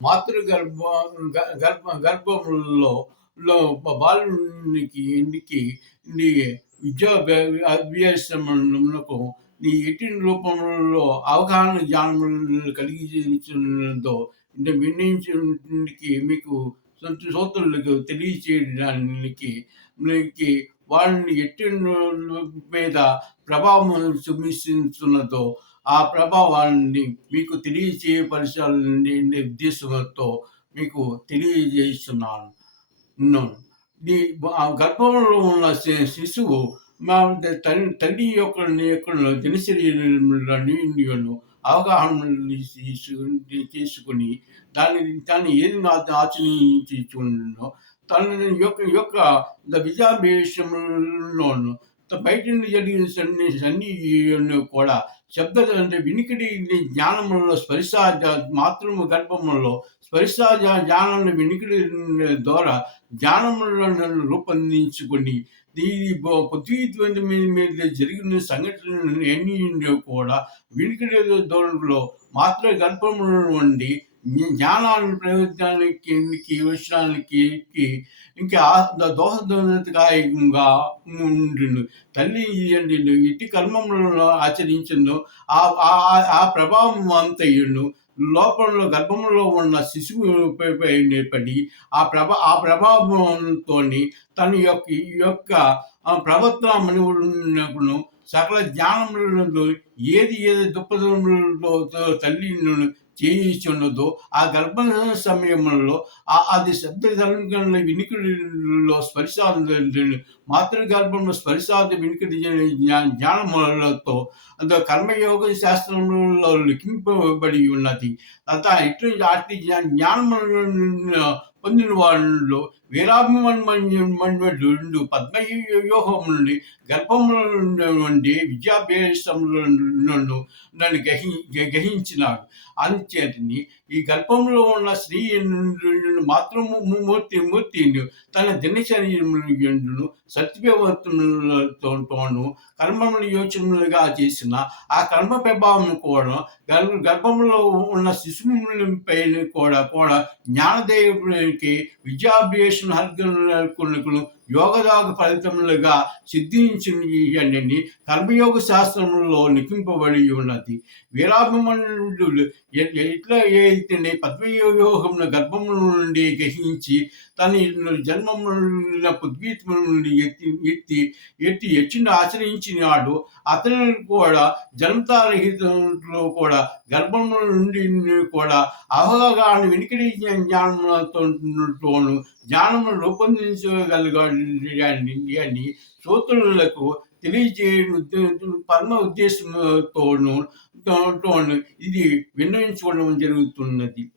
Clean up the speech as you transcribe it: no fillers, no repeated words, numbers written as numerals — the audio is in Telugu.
మాతృ గర్భ గ గర్భ గర్భములో బాలునికి నీ అభ్యాసమునకు నీ ఎట్టి రూపంలో అవగాహన జ్ఞానములు కలిగించున్నదో నిర్ణయించడానికి మీకు శ్రోతలకు తెలియచేయడానికి మీకు వాళ్ళని ఎట్టి మీద ప్రభావం చూపిస్తున్నదో ఆ ప్రభావాన్ని మీకు తెలియచేయపరచాలనే ఉద్దేశంతో మీకు తెలియజేస్తున్నాను. ఉన్నాను. ఆ గర్భంలో ఉన్న శిశువు మా తల్లి యొక్క దినచర్యలను అవగాహన చేసుకొని దాన్ని ఏది ఆచరించుచుండునో తన యొక్క యొక్క విద్యాభ్యాసంలోను బయట నుండి జరిగిన అన్ని కూడా అంటే వినికిడి జ్ఞానములో మాతృ గర్భములో జ్ఞానంలో వినికిడి ద్వారా జ్ఞానములను రూపొందించుకొని ఈ పృథ్వీ మీద జరిగిన సంఘటనలు అన్నీ కూడా వినికిడి ధోరణిలో మాత్ర గర్భముల నుండి జ్ఞానాన్ని ప్రయోజనానికి విషయానికి ఇంకా దోహదకాయంగా ఉండును. తల్లి ఇట్టి కర్మములను ఆచరించును ఆ ప్రభావం అంతయును లోపల గర్భంలో ఉన్న శిశువు పడి ఆ ప్రభావంతోని తన యొక్క ప్రవర్తన మనుగును సకల జ్ఞానములను ఏది దృక్పథములతో తల్లి చేయుచున్నదో ఆ గర్భ సమయంలో అది శబ్ద తరంగంలో వినికిడిలో మాతృగర్భంలో స్పర్శాది వినికిడి జ్ఞానములతో కర్మయోగ శాస్త్రంలో లిఖింపబడి ఉన్నది. అట్టి జ్ఞానములను పొందిన వాళ్ళలో వీరాభిమన్యుడు పద్మవ్యూహం నుండి గర్భముల నుండి విద్యాభ్యాసములను నన్ను గ్రహించినాడు. అందుచేతని ఈ గర్భంలో ఉన్న స్త్రీ మూర్తిని తన దినచర్యను సత్యవర్తనలతోను కర్మములు యోచనలుగా చేసిన ఆ కర్మ ప్రభావం కూడా గర్భంలో ఉన్న శిశువులపైన కూడా జ్ఞానదేవునికి విద్యాభ్యాసం హర్గను యోగదాగ ఫలితములుగా సిద్ధించిన కర్మయోగ శాస్త్రంలో లిఖింపబడి ఉన్నది. వీరాభిమన్యుడు ఎట్లా అయితేనే పద్మవ్యూహమున గర్భముల నుండి గ్రహించి తన జన్మమున పృథ్వీత్వం నుండి ఎత్తి ఆచరించినాడు. అతను కూడా జనతారహితంలో కూడా గర్భముల నుండి కూడా అవగాహన వినికిడి జ్ఞానములతోను జ్ఞానము రూపొందించగలిగాని శ్రోతలకు తెలియజేయడం పరమ ఉద్దేశంతోను ఇది విన్నవించుకోవడం జరుగుతున్నది.